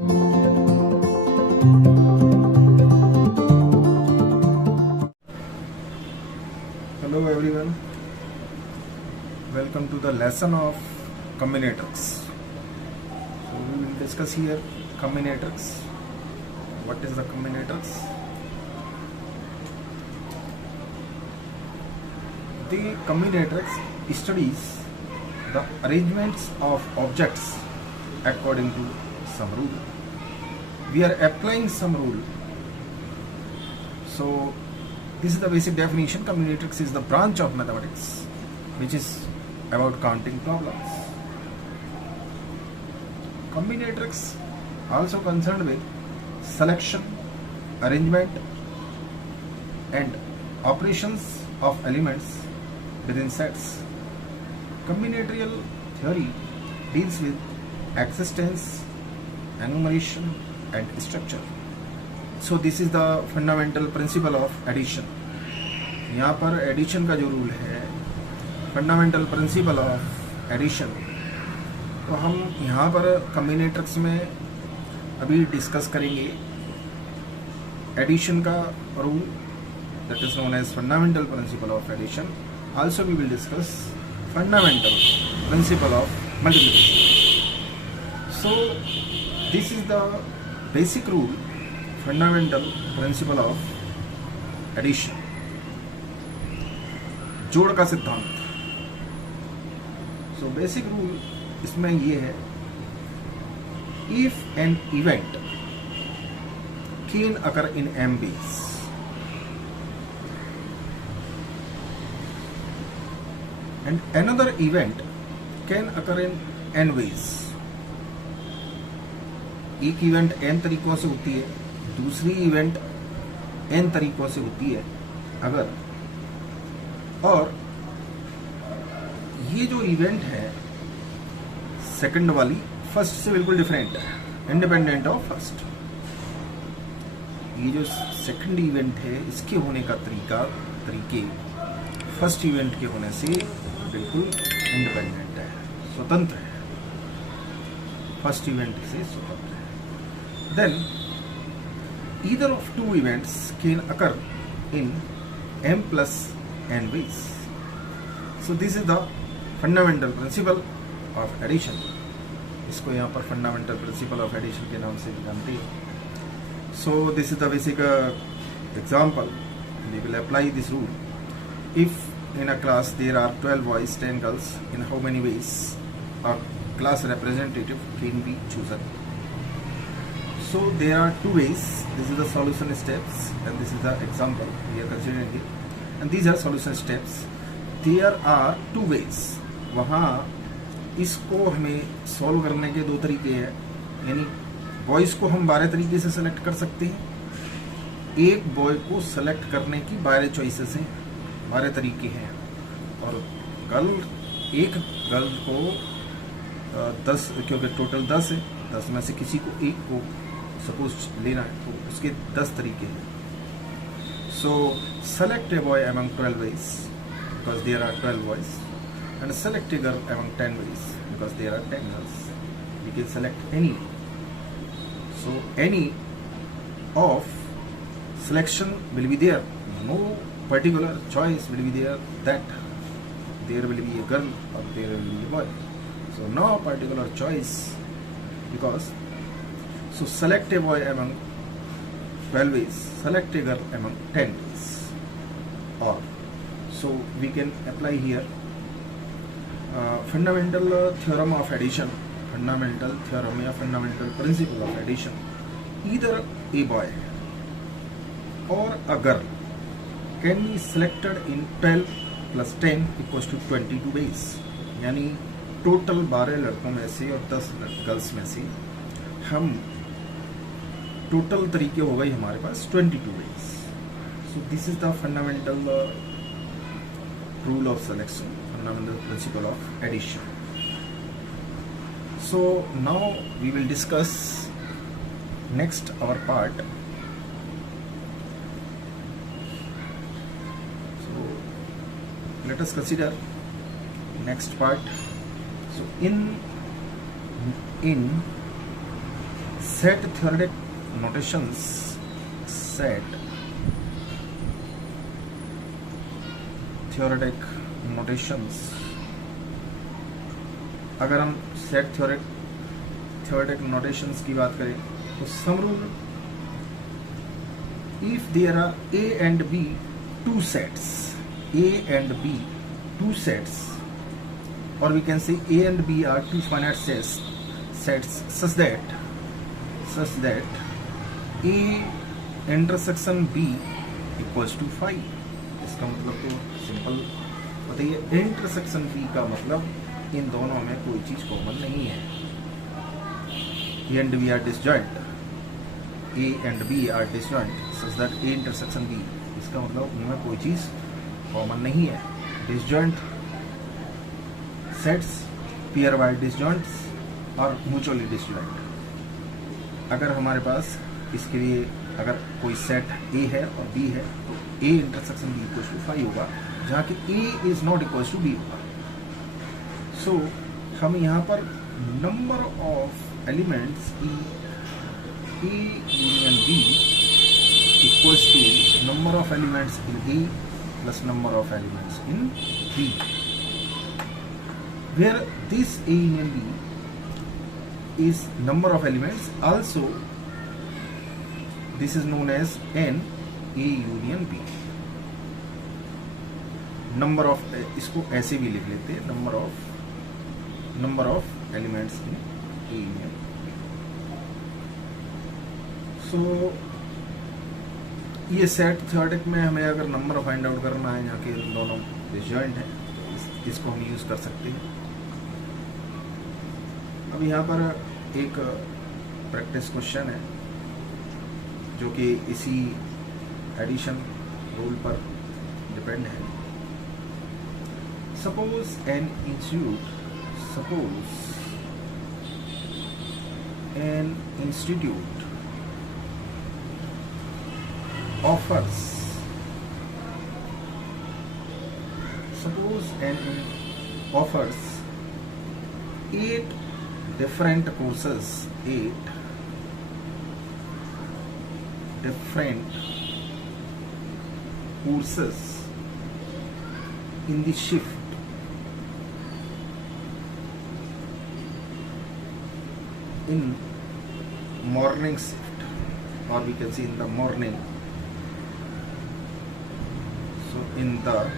Hello everyone, welcome to the lesson of combinatorics. So we will discuss here combinatorics. What is the combinatorics? The combinatorics studies the arrangements of objects according to some rule. We are applying some rule. So this is the basic definition. Combinatorics is the branch of mathematics which is about counting problems. Combinatorics also concerned with selection, arrangement and operations of elements within sets. Combinatorial theory deals with existence, enumeration and structure. So this is the fundamental principle of addition. यहाँ पर addition का जो rule है, fundamental principle of addition, तो हम यहाँ पर कम्बिनेटरिक्स में अभी डिस्कस करेंगे एडिशन का rule, that is known as fundamental principle of addition. Also we will discuss fundamental principle of multiplication. So this is the basic rule, fundamental principle of addition, जोड़ का सिद्धांत. सो बेसिक रूल इसमें ये है, if an event can occur in m ways and another event can occur in n ways. एक event n तरीकों से होती है, दूसरी इवेंट n तरीकों से होती है अगर, और ये जो इवेंट है सेकंड वाली फर्स्ट से बिल्कुल डिफरेंट है, इंडिपेंडेंट ऑफ फर्स्ट. ये जो सेकंड इवेंट है इसके होने का तरीके फर्स्ट इवेंट के होने से बिल्कुल इंडिपेंडेंट है, स्वतंत्र है, फर्स्ट इवेंट से स्वतंत्र है. Then either of two events can occur in m plus n ways. So this is the fundamental principle of addition. इसको यहाँ पर fundamental principle of addition के नाम से जानते हैं. So this is the basic example. We will apply this rule. If in a class there are 12 boys, 10 girls, in how many ways a class representative can be chosen? So there are two ways. This is the solution steps and this is the example we are considering here. And these are solution steps. There are two ways. वहाँ इसको हमें solve करने के दो तरीके हैं. यानी boys को हम 12 तरीके से सेलेक्ट कर सकते हैं. एक बॉय को सेलेक्ट करने की 12 चॉइसेस हैं, 12 तरीके हैं. और एक गर्ल को 10, क्योंकि टोटल 10 है, 10 में से किसी को एक को सपोज लेना है तो उसके 10 तरीके हैं. सो select a boy among 12 ways because there are 12 boys, and select a girl among 10 ways because there are 10 girls. We can select any. So any of selection will be there. No particular choice will be there that there will be a girl or there will be a boy. So no particular choice, because so select a boy among 12 ways, select a girl among 10 ways. Or so we can apply here fundamental theorem of addition, fundamental theorem या fundamental principle of addition. Either a boy or a girl can be selected in 12 plus 10 equals to 22 ways. यानी total 12 लड़कों में से और 10 girls में से हम total तरीके हो गए हमारे पास 22 ways. So this is the fundamental rule of selection, fundamental principle of addition. So now we will discuss next our part. So let us consider next part. So in set theoretic notations, set theoretic notations, अगर हम set theoretic notations की बात करें तो sum rule, if there are A and B two sets, A and B two sets, or we can say A and B are two finite sets such that A intersection B equals to 5. इसका मतलब तो simple बताइए, intersection B का मतलब इन दोनों में कोई चीज कॉमन नहीं है। A and B are disjoint, A and B are disjoint such that A intersection B, इसका मतलब उनमें कोई चीज कॉमन नहीं है। डिसजॉइंट सेट्स पेयर वाइज डिसजॉइंट्स और म्यूचुअली डिसजॉइंट। अगर हमारे पास इसके लिए अगर कोई सेट ए है और बी है तो A intersection B equal to 5 होगा, जहाँ कि A is not equal to B होगा। सो हम यहाँ पर number of elements A union B equals to number of elements in A plus number of elements in B, where this A union B is number of elements, also this is known as N A union B. Number of, इसको ऐसे भी लिख लेते हैं, number of elements in A union B. So ये set theoretic में हमें अगर नंबर फाइंड आउट करना है, यहाँ के दोनों डिसजॉइंट हैं, तो इसको हम यूज कर सकते हैं। अब यहाँ पर एक प्रैक्टिस क्वेश्चन है जो कि इसी एडिशन रूल पर डिपेंड है। Suppose an institute offers, suppose an offers 8 different courses, 8 different courses in the shift, in morning shift, or we can say in the morning, so in the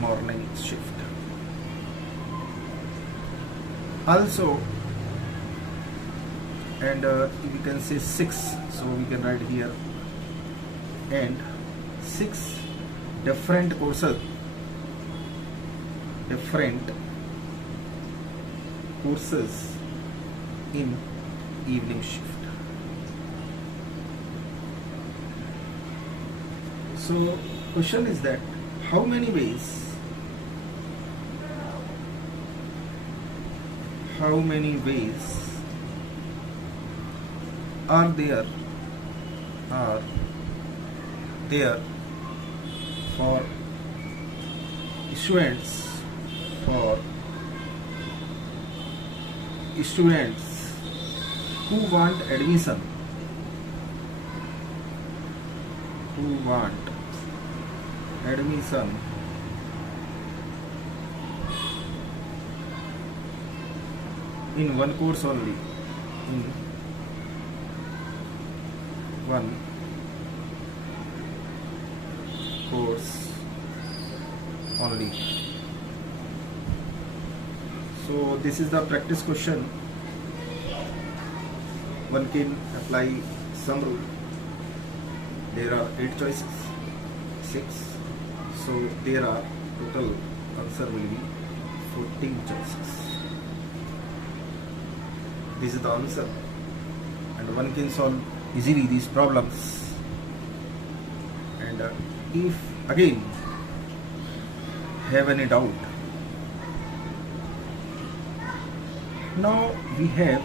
morning shift. Also, and we can say 6, so we can write here, and 6 different courses in evening shift. So question is that how many ways are there for students who want admission, in one course only, So this is the practice question. One can apply some rule. There are 8 choices, 6. So there are total answer will be 14 choices. This is the answer, and one can solve easily these problems. And if again have any doubt, now we have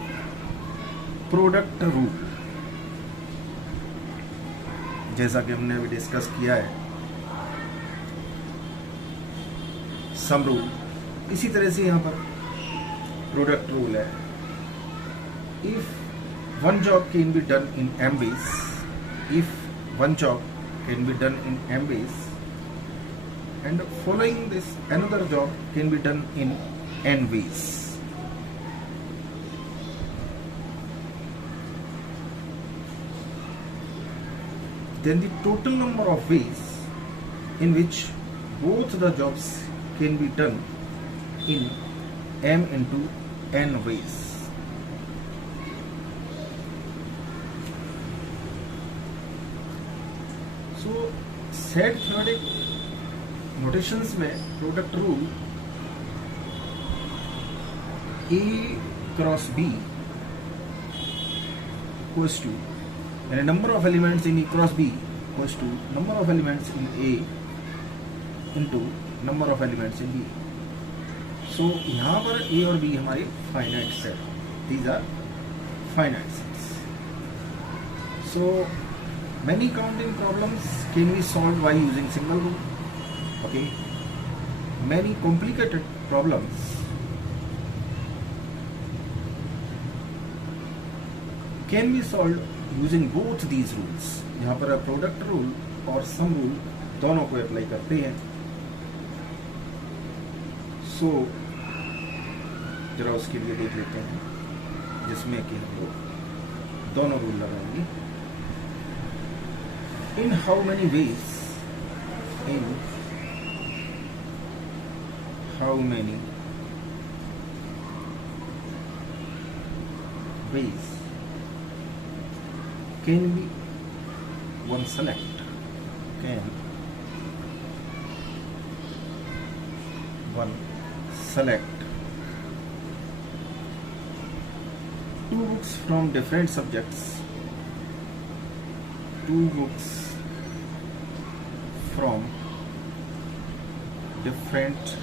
product rule, जैसा कि हमने अभी discuss किया है। Sum rule, इसी तरह से यहाँ पर प्रोडक्ट रूल है। If one job can be done in m ways. If one job can be done in m ways, and following this another job can be done in n ways. Then the total number of ways in which both the jobs can be done in m into n ways. So set theoretic notations में product rule A cross B equals to, and number of elements in E cross B equals to number of elements in A into number of elements in B. So यहाँ पर A और B हमारी finite set, these are finite sets. So many counting problems can be solved by using single rule. Okay, many complicated problems can be solved using both these rules. यहाँ पर product rule और sum rule दोनों को apply करते हैं. सो जरा उसके लिए देख लेते हैं जिसमें कि हम लोग दोनों रूल लगाएंगे. In how many ways? In how many ways can be one select? Can one select two books from different subjects? Two books from different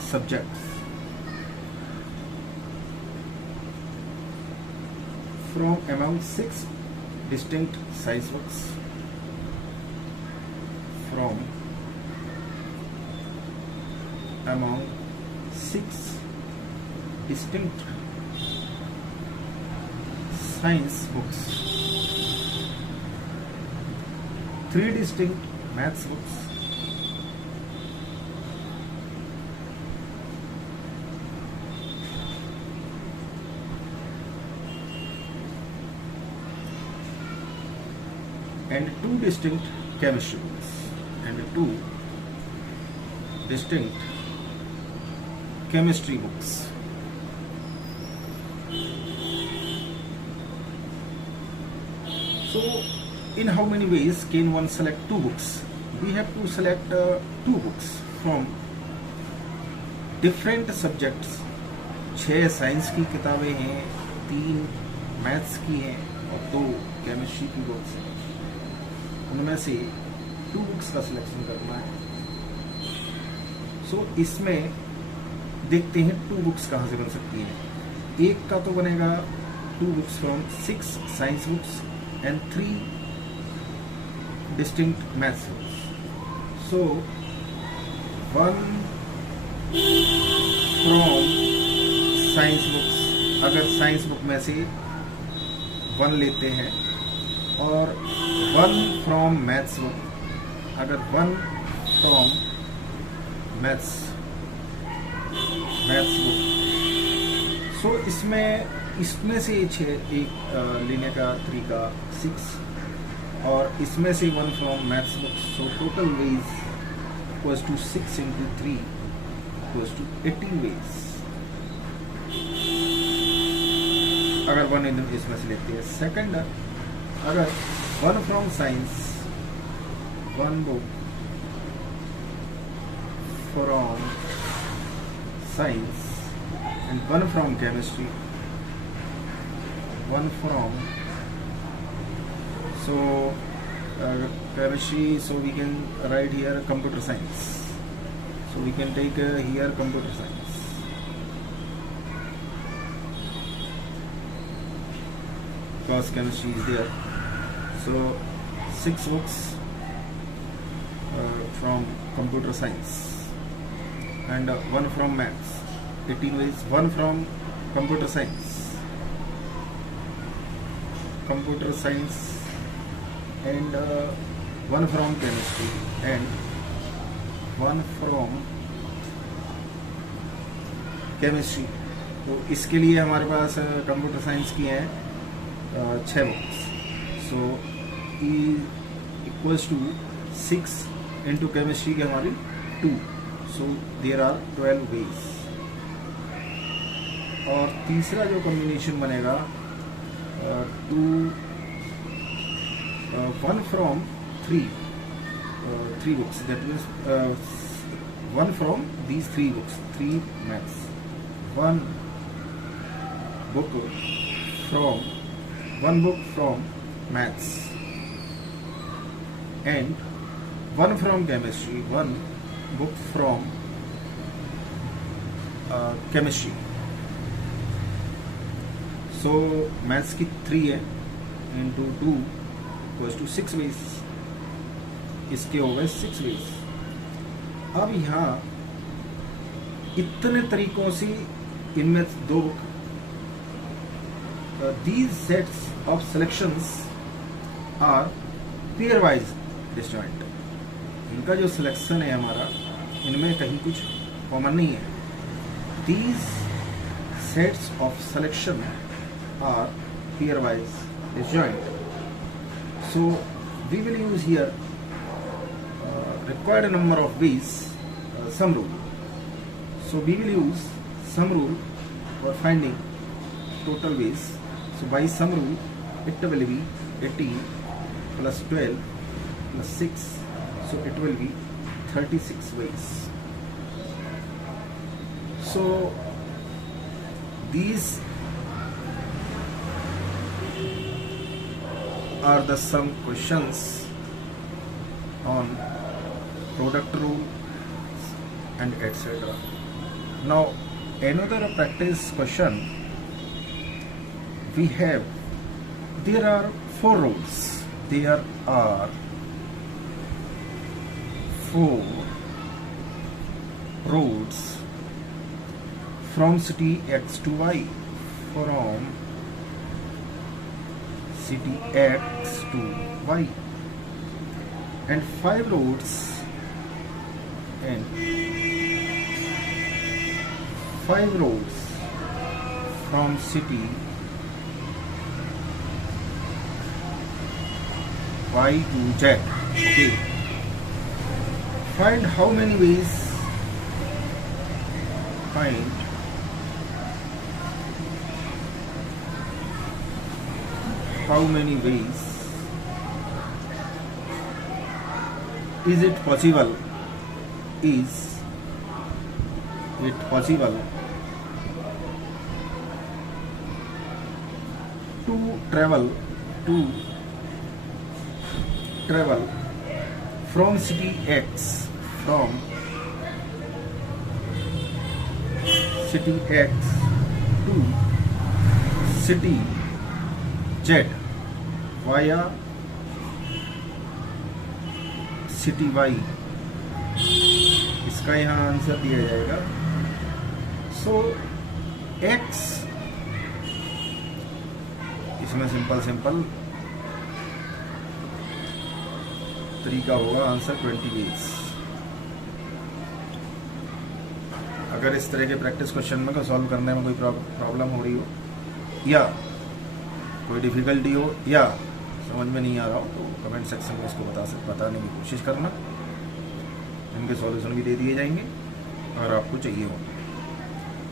subjects from among 6 distinct science books, from among 6 distinct science books, 3 distinct maths books, and 2 distinct chemistry books, and 2 distinct chemistry books. So in how many ways can one select 2 books? We have to select 2 books from different subjects. 6 science की किताबें हैं, 3 maths की हैं और 2 chemistry की books हैं. उनमें से 2 बुक्स का सिलेक्शन करना है. सो इसमें देखते हैं 2 बुक्स कहाँ से बन सकती हैं. एक का तो बनेगा 2 books from 6 science books and 3 distinct maths books. So one from science books, अगर साइंस बुक में से 1 लेते हैं, और 1 from मैथ्स बुक, अगर 1 from मैथ्स बुक. सो इसमें से 6 एक लेने का तरीका 6, और इसमें से 1 from maths book. So total ways equals to 6 into 3 equals to 18 ways. अगर 1 इसमें से लेते हैं. सेकंड, अगर 1 from science, 1 book from science and 1 from chemistry, 1 from chemistry. So we can write here computer science. So we can take here computer science. Because chemistry is there. So 6 books from computer science and 1 from maths. 18 ways. 1 from computer science, computer science and one from chemistry and one from chemistry। तो इसके लिए हमारे पास computer science की हैं 6 books. So E equals to 6 into chemistry की हमारी 2, so there are 12 veg. और तीसरा जो कॉम्बिनेशन बनेगा 1 from 3 books, that means 1 from these 3 books, 3 maths, 1 book from maths and 1 from chemistry, 1 book from chemistry। so maths की 3 है into 2 equals to 6 ways, इसके हो गए 6 ways। अब यहाँ इतने तरीकों से इनमें 2 book, these sets of selections are pairwise disjoint। इनका जो सिलेक्शन है हमारा, इनमें कहीं कुछ कॉमन नहीं है। these sets of selection are pairwise disjoint। so we will use here required number of ways, sum rule। so we will use sum rule for finding total ways। so by sum rule it will be 18 plus 12 plus 6, so it will be 36 ways। so these are the some questions on product rule and etc। now another practice question we have, there are 4 roads, there are 4 roads from city X to Y, from city X to Y, and 5 roads and 5 roads from city Y to Z। okay, find how many ways, find how many ways is it possible, is it possible to travel from city X, from city X to city Z via city Y। इसका यहाँ answer दिया जाएगा। सो X, इसमें simple तरीका होगा answer 20 veg. अगर इस तरह के प्रैक्टिस क्वेश्चन में को सॉल्व करने में कोई प्रॉब्लम हो रही हो, या कोई डिफिकल्टी हो, या समझ में नहीं आ रहा हो, तो कमेंट सेक्शन में इसको बताने की कोशिश करना। इनके सॉल्यूशन भी दे दिए जाएंगे अगर आपको चाहिए हो,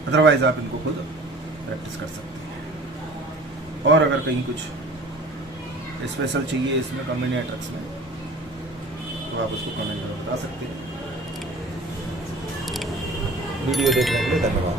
अदरवाइज आप इनको खुद प्रैक्टिस कर सकते हैं। और अगर कहीं कुछ स्पेशल चाहिए इसमें कॉम्बिनेटर्स में, तो आप उसको कमेंट में बता सकते हैं। वीडियो देखने के लिए धन्यवाद।